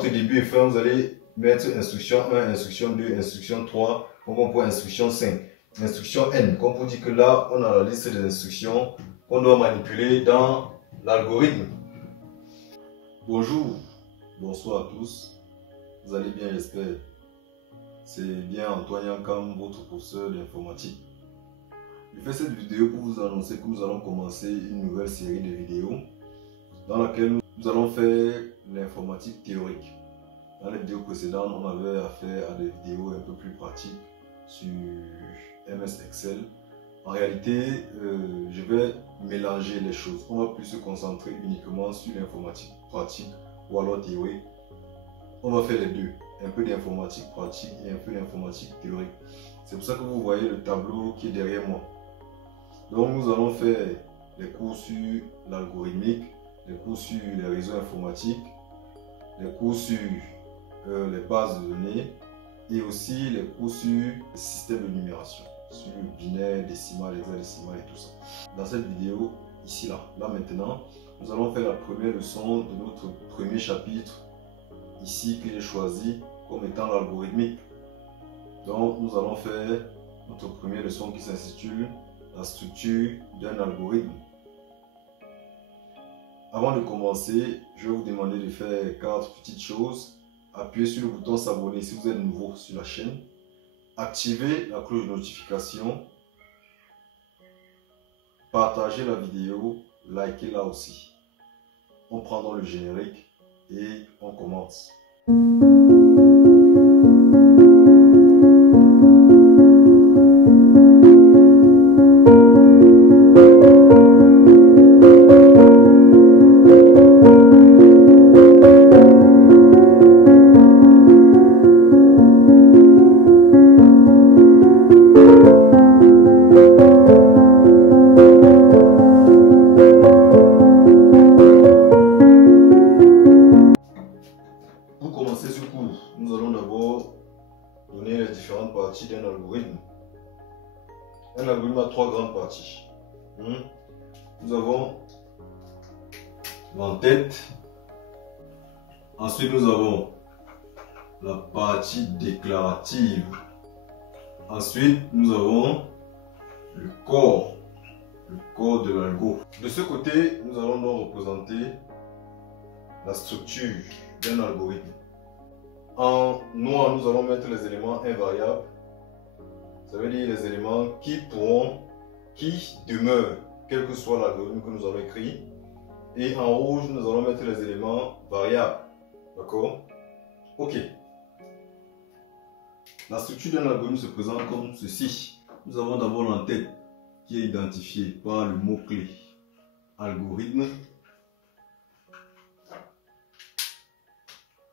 entre début et fin, vous allez mettre instruction 1, instruction 2, instruction 3, comme pour instruction 5. Instruction N, comme pour dire que là, on a la liste des instructions qu'on doit manipuler dans l'algorithme. Bonjour, bonsoir à tous. Vous allez bien, j'espère. C'est bien Antoine Yankam, votre professeur d'informatique. Je fais cette vidéo pour vous annoncer que nous allons commencer une nouvelle série de vidéos dans laquelle nous allons faire l'informatique théorique. Dans les vidéos précédentes, on avait affaire à des vidéos un peu plus pratiques sur MS Excel. En réalité, je vais mélanger les choses. On va plus se concentrer uniquement sur l'informatique pratique ou alors théorique. On va faire les deux. Un peu d'informatique pratique et un peu d'informatique théorique. C'est pour ça que vous voyez le tableau qui est derrière moi. Donc nous allons faire les cours sur l'algorithmique, les cours sur les réseaux informatiques, les cours sur les bases de données et aussi les cours sur les systèmes de numération, sur le binaire, décimal, hexadécimal et tout ça. Dans cette vidéo, ici, là maintenant, nous allons faire la première leçon de notre premier chapitre, ici que j'ai choisi comme étant l'algorithmique. Donc nous allons faire notre première leçon qui s'intitule la structure d'un algorithme. Avant de commencer, je vais vous demander de faire 4 petites choses. Appuyez sur le bouton s'abonner si vous êtes nouveau sur la chaîne. Activez la cloche de notification. Partagez la vidéo. Likez-la aussi. On prend dans le générique et on commence. Pour commencer ce cours, nous allons d'abord donner les différentes parties d'un algorithme. Un algorithme a 3 grandes parties. Nous avons l'entête. Ensuite, nous avons la partie déclarative. Ensuite, nous avons le corps de l'algo. De ce côté, nous allons donc représenter la structure d'un algorithme. En noir, nous allons mettre les éléments invariables. Ça veut dire les éléments qui demeurent, quel que soit l'algorithme que nous avons écrit. Et en rouge, nous allons mettre les éléments variables. D'accord? Ok. La structure d'un algorithme se présente comme ceci. Nous avons d'abord l'entête qui est identifiée par le mot-clé algorithme.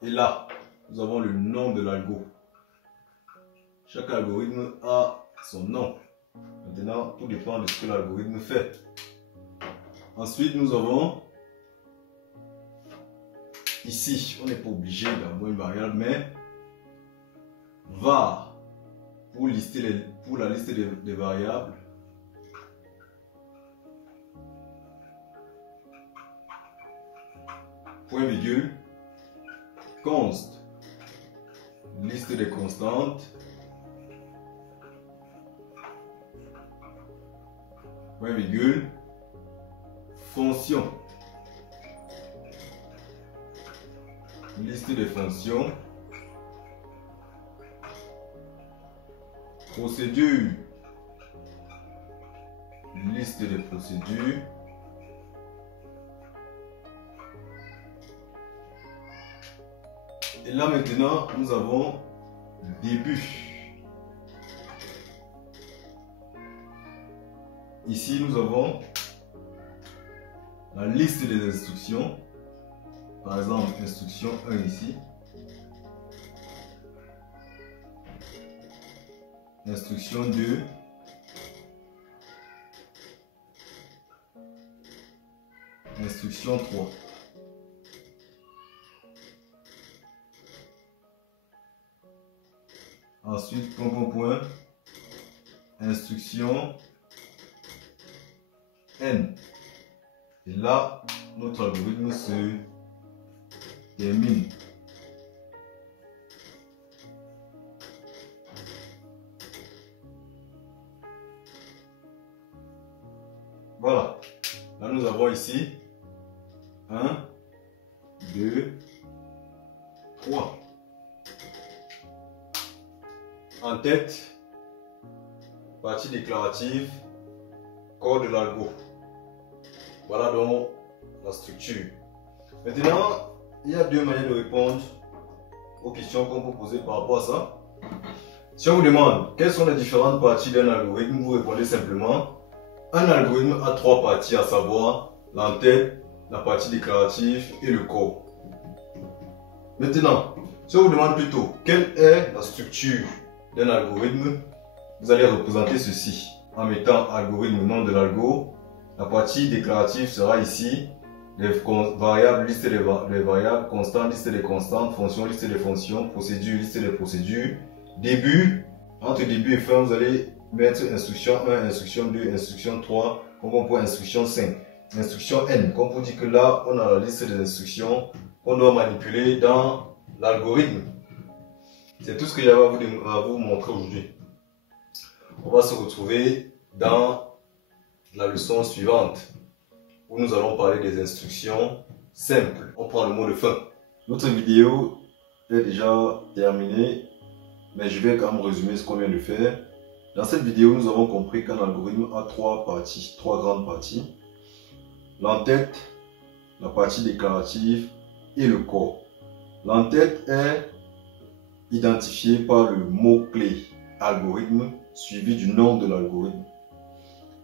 Et là, nous avons le nom de l'algo. Chaque algorithme a son nom. Maintenant, tout dépend de ce que l'algorithme fait. Ensuite, nous avons ici, on n'est pas obligé d'avoir une variable, mais var pour la liste des variables. Point virgule. Const, liste des constantes, point virgule, fonction, liste des fonctions, procédure, liste des procédures, et là maintenant, nous avons le début. Ici, nous avons la liste des instructions. Par exemple, instruction 1 ici. Instruction 2. Instruction 3. Ensuite, point, instruction N. Et là, notre algorithme se termine. avons ici 1, 2, 3. En tête, partie déclarative, corps de l'algo. Voilà donc la structure. Maintenant, il y a deux manières de répondre aux questions qu'on peut poser par rapport à ça. Si on vous demande quelles sont les différentes parties d'un algorithme, vous répondez simplement un algorithme a trois parties, à savoir l'entête, la partie déclarative et le corps. Maintenant, si on vous demande plutôt quelle est la structure d'un algorithme, vous allez représenter ceci en mettant algorithme nom de l'algo. La partie déclarative sera ici les variables, liste des variables, constantes, liste des constantes, fonctions, liste des fonctions, procédures, liste des procédures. Début, entre début et fin, vous allez mettre instruction 1, instruction 2, instruction 3, comme pour instruction 5. Instruction N, comme pour dire que là, on a la liste des instructions qu'on doit manipuler dans l'algorithme. C'est tout ce que j'avais à vous montrer aujourd'hui. On va se retrouver dans la leçon suivante, où nous allons parler des instructions simples. On prend le mot de fin. Notre vidéo est déjà terminée, mais je vais quand même résumer ce qu'on vient de faire. Dans cette vidéo, nous avons compris qu'un algorithme a trois parties, trois grandes parties. L'entête, la partie déclarative et le corps. L'entête est identifiée par le mot-clé algorithme suivi du nom de l'algorithme.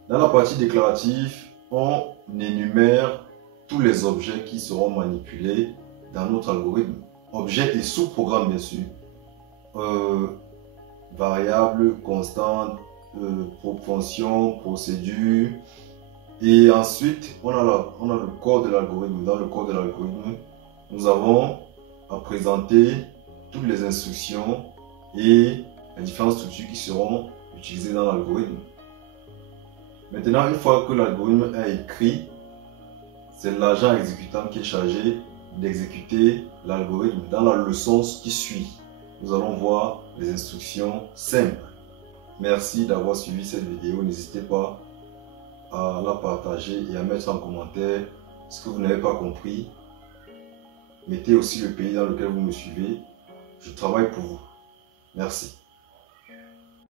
Dans la partie déclarative, on énumère tous les objets qui seront manipulés dans notre algorithme. Objets et sous-programmes bien sûr. Variables, constantes, fonctions, procédures. Et ensuite, on a le corps de l'algorithme. Dans le corps de l'algorithme, nous avons à présenter toutes les instructions et les différentes structures qui seront utilisées dans l'algorithme. Maintenant, une fois que l'algorithme est écrit, c'est l'agent exécutant qui est chargé d'exécuter l'algorithme. Dans la leçon qui suit, nous allons voir les instructions simples. Merci d'avoir suivi cette vidéo. N'hésitez pas à la partager et à mettre en commentaire ce que vous n'avez pas compris. Mettez aussi le pays dans lequel vous me suivez. Je travaille pour vous. Merci.